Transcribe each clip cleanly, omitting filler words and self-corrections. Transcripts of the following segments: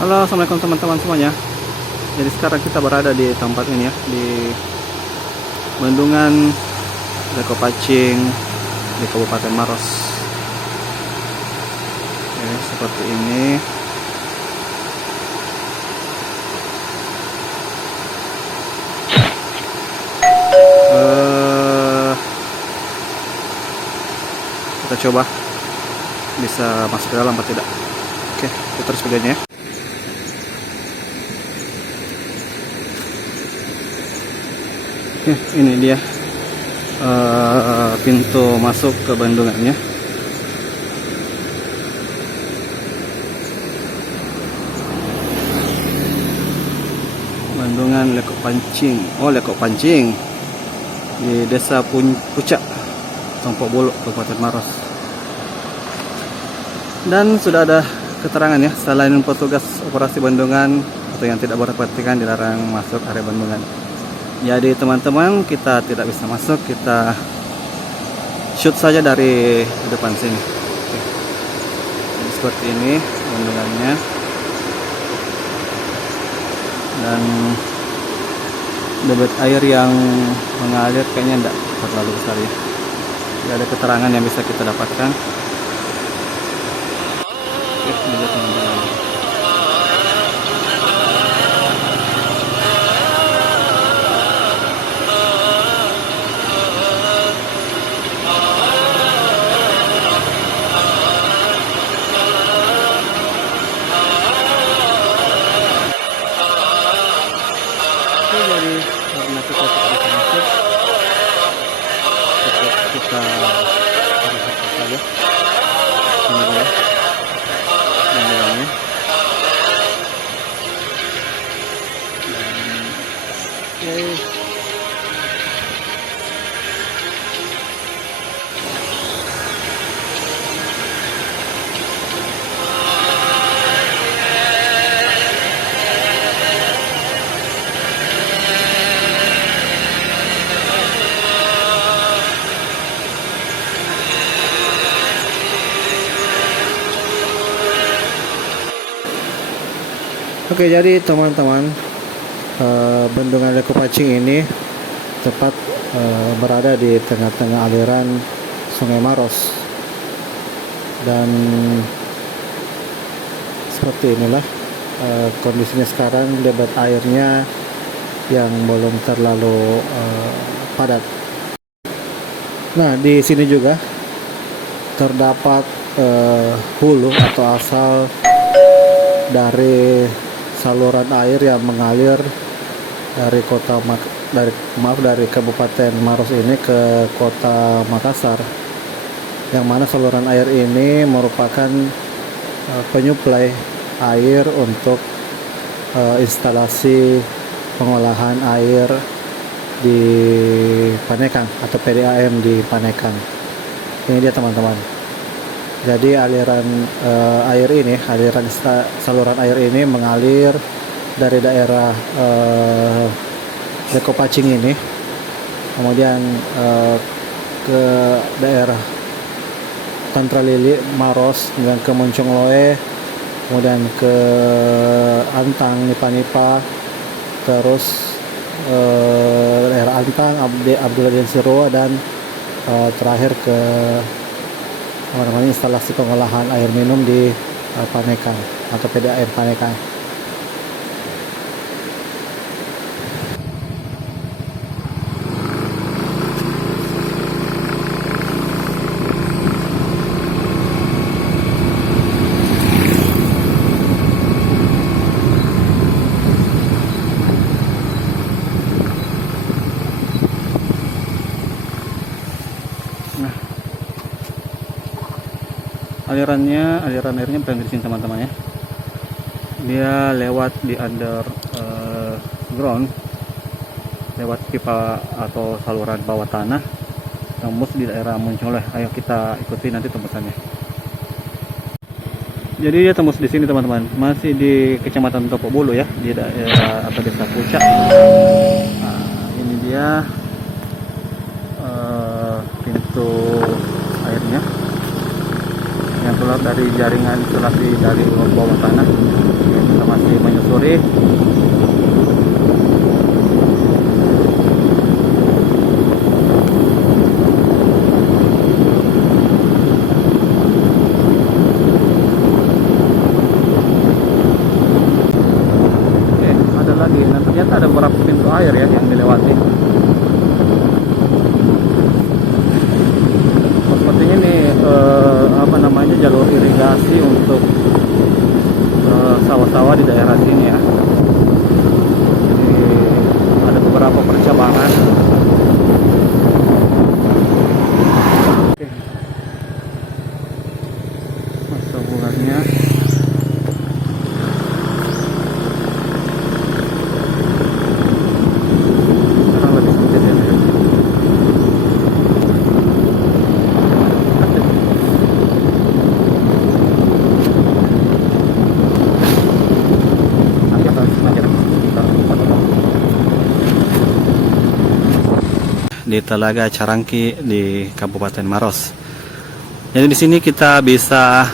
Halo, assalamualaikum teman-teman semuanya. Jadi sekarang kita berada di tempat ini ya, di Bendungan Leko Pacing di Kabupaten Maros. Oke, seperti ini. Kita coba bisa masuk ke dalam atau tidak. Oke, kita terus videonya ya. Oke, ini dia pintu masuk ke bendungannya. Bendungan Leko Pancing. Oh, Leko Pancing di Desa Pucak, Tompok Bolo, Kabupaten Maros. Dan sudah ada keterangan ya, selain petugas operasi bendungan atau yang tidak berkepentingan dilarang masuk area bendungan. Jadi teman-teman, kita tidak bisa masuk, kita shoot saja dari depan sini. Oke. Jadi seperti ini bendungannya. Dan debit air yang mengalir kayaknya tidak terlalu besar ya. Tidak ada keterangan yang bisa kita dapatkan. Oke, ini teman-teman. Jadi karena kita tidak bisa masuk, kita lihat saja. Ini dia bendungannya. Oke. Oke, jadi teman-teman, bendungan Leko Pacing ini tepat berada di tengah-tengah aliran Sungai Maros. Dan seperti inilah kondisinya sekarang, debit airnya yang belum terlalu padat. Nah, di sini juga terdapat hulu atau asal dari saluran air yang mengalir dari dari Kabupaten Maros ini ke Kota Makassar, yang mana saluran air ini merupakan penyuplai air untuk instalasi pengolahan air di Panekang atau PDAM di Panekang. Ini dia teman-teman. Jadi aliran saluran air ini mengalir dari daerah Leko Pacing ini, kemudian ke daerah Tantra Lili, Maros, dan ke Moncong Loe, kemudian ke Antang, Nipa-Nipa, terus daerah Antang, Abdullah dan Sirwa, dan terakhir ke instalasi pengolahan air minum di Panekang atau PDAM Panekang. Nah, aliran airnya berada di sini teman-teman ya. Dia lewat di underground, lewat pipa atau saluran bawah tanah, tembus di daerah Moncong Loe. Ayo kita ikuti nanti tembusannya. Jadi dia tembus di sini teman-teman, masih di Kecamatan Tompok Bolo ya, di daerah atau Desa Pucak. Nah, ini dia pintu airnya. yang keluar dari jaringan isolasi dari bawah tanah. Kita masih menyusuri. Ada lagi, nah ternyata ada beberapa pintu air ya yang dilewati. Sepertinya ini apa namanya, jalur irigasi untuk sawah-sawah di daerah sini ya. Jadi ada beberapa percabangan. Oke. Masa bulannya. Sekarang lebih sempit ya. Di Telaga Carangki di Kabupaten Maros. Jadi di sini kita bisa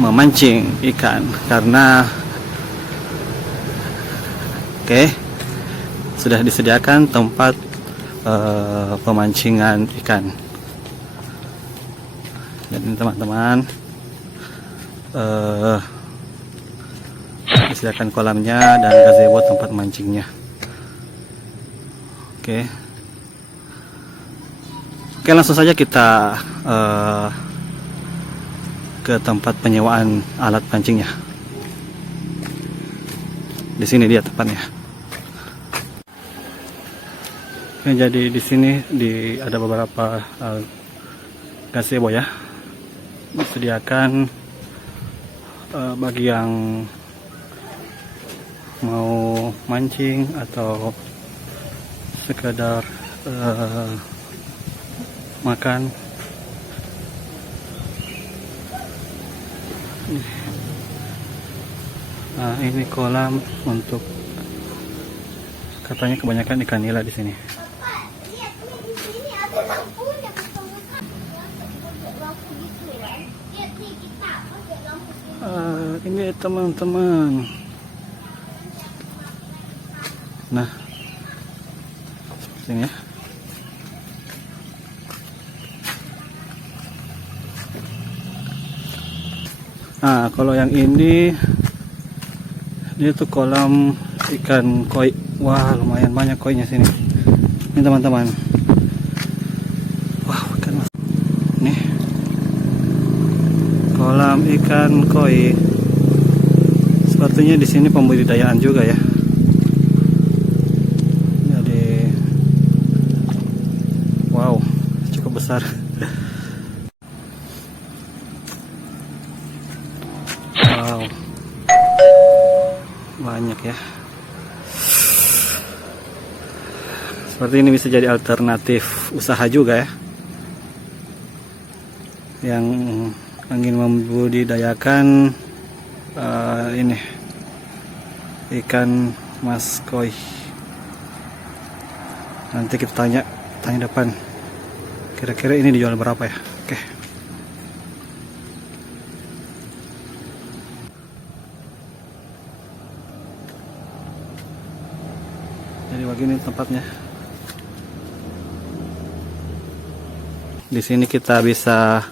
memancing ikan karena sudah disediakan tempat pemancingan ikan. Jadi teman-teman disediakan kolamnya dan gazebo tempat mancingnya. Oke, langsung saja kita ke tempat penyewaan alat pancingnya. Di sini dia tempatnya. Oke, jadi di sini ada beberapa gazebo ya, disediakan bagi yang mau mancing atau sekedar makan. Nah, ini kolam untuk, katanya kebanyakan ikan nila di sini. Ini teman-teman. Nah, seperti ini ya. Nah, kalau yang ini tuh kolam ikan koi. Wah, lumayan banyak koinya sini. Ini teman-teman. Wah, ikan mas. Nih, kolam ikan koi. Sepertinya di sini pembudidayaan juga ya. Jadi, wow, cukup besar. Wow, banyak ya. Seperti ini bisa jadi alternatif usaha juga ya, yang ingin membudidayakan ini ikan mas koi. Nanti kita tanya depan, kira-kira ini dijual berapa ya. Oke. Jadi begini tempatnya. Di sini kita bisa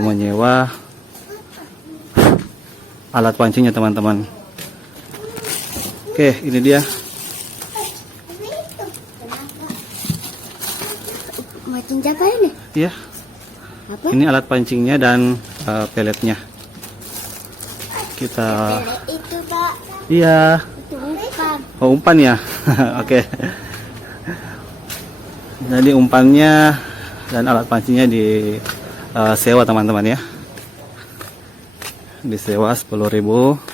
menyewa alat pancingnya teman-teman. Oke, ini dia. Mancing jaga ini? Iya. Apa? Ini alat pancingnya dan peletnya. Kita. Pelet itu Kak. Iya. Itu umpan. Oh, umpan ya. Oke. Jadi umpannya dan alat pancingnya disewa teman-teman ya. Disewa 10.000.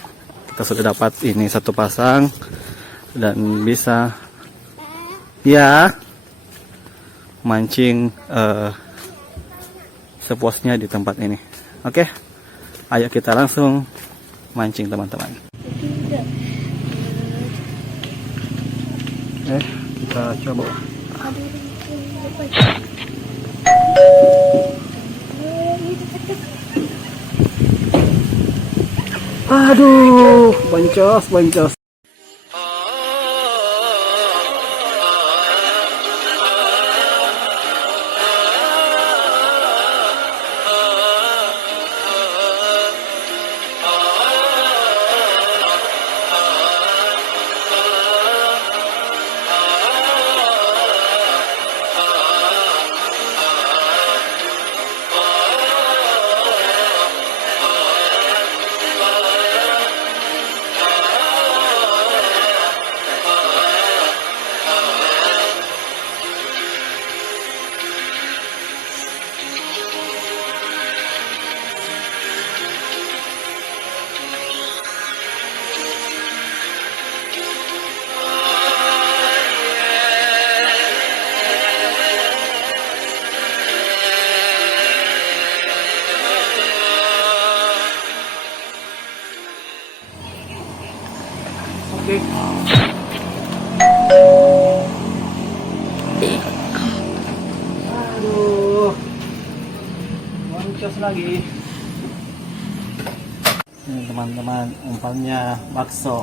Kita sudah dapat ini satu pasang dan bisa ya mancing sepuasnya di tempat ini. Oke, ayo kita langsung mancing teman-teman. Kita coba. Aduh, boncos, boncos. Oke. Aduh, boncos lagi. Ini teman-teman, umpannya bakso.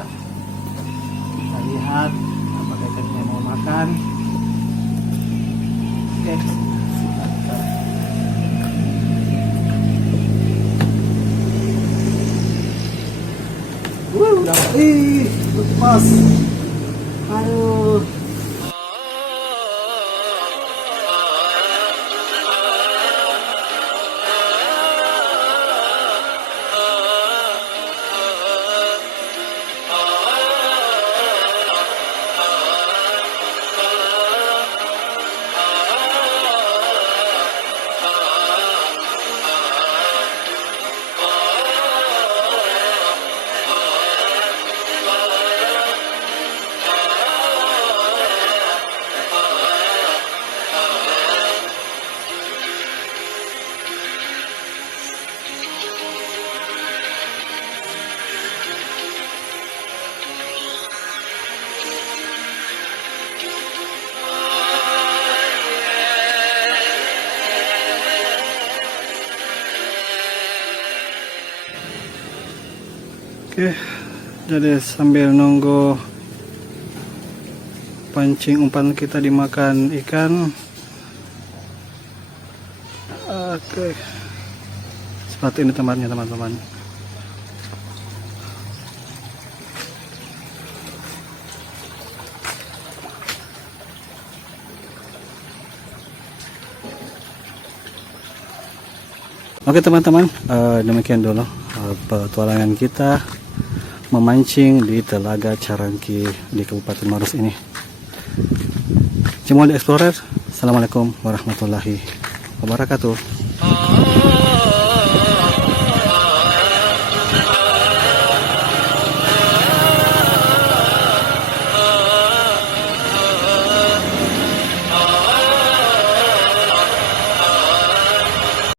Kita lihat apakah ikannya mau makan. Oke. Udah, lepas. Aduh. Oke, jadi sambil nunggu pancing umpan kita dimakan ikan. Oke, seperti ini tempatnya teman-teman. Oke teman-teman, demikian dulu petualangan kita memancing di Telaga Carangki di Kabupaten Maros ini. Cimol di Explorer. Assalamualaikum warahmatullahi wabarakatuh.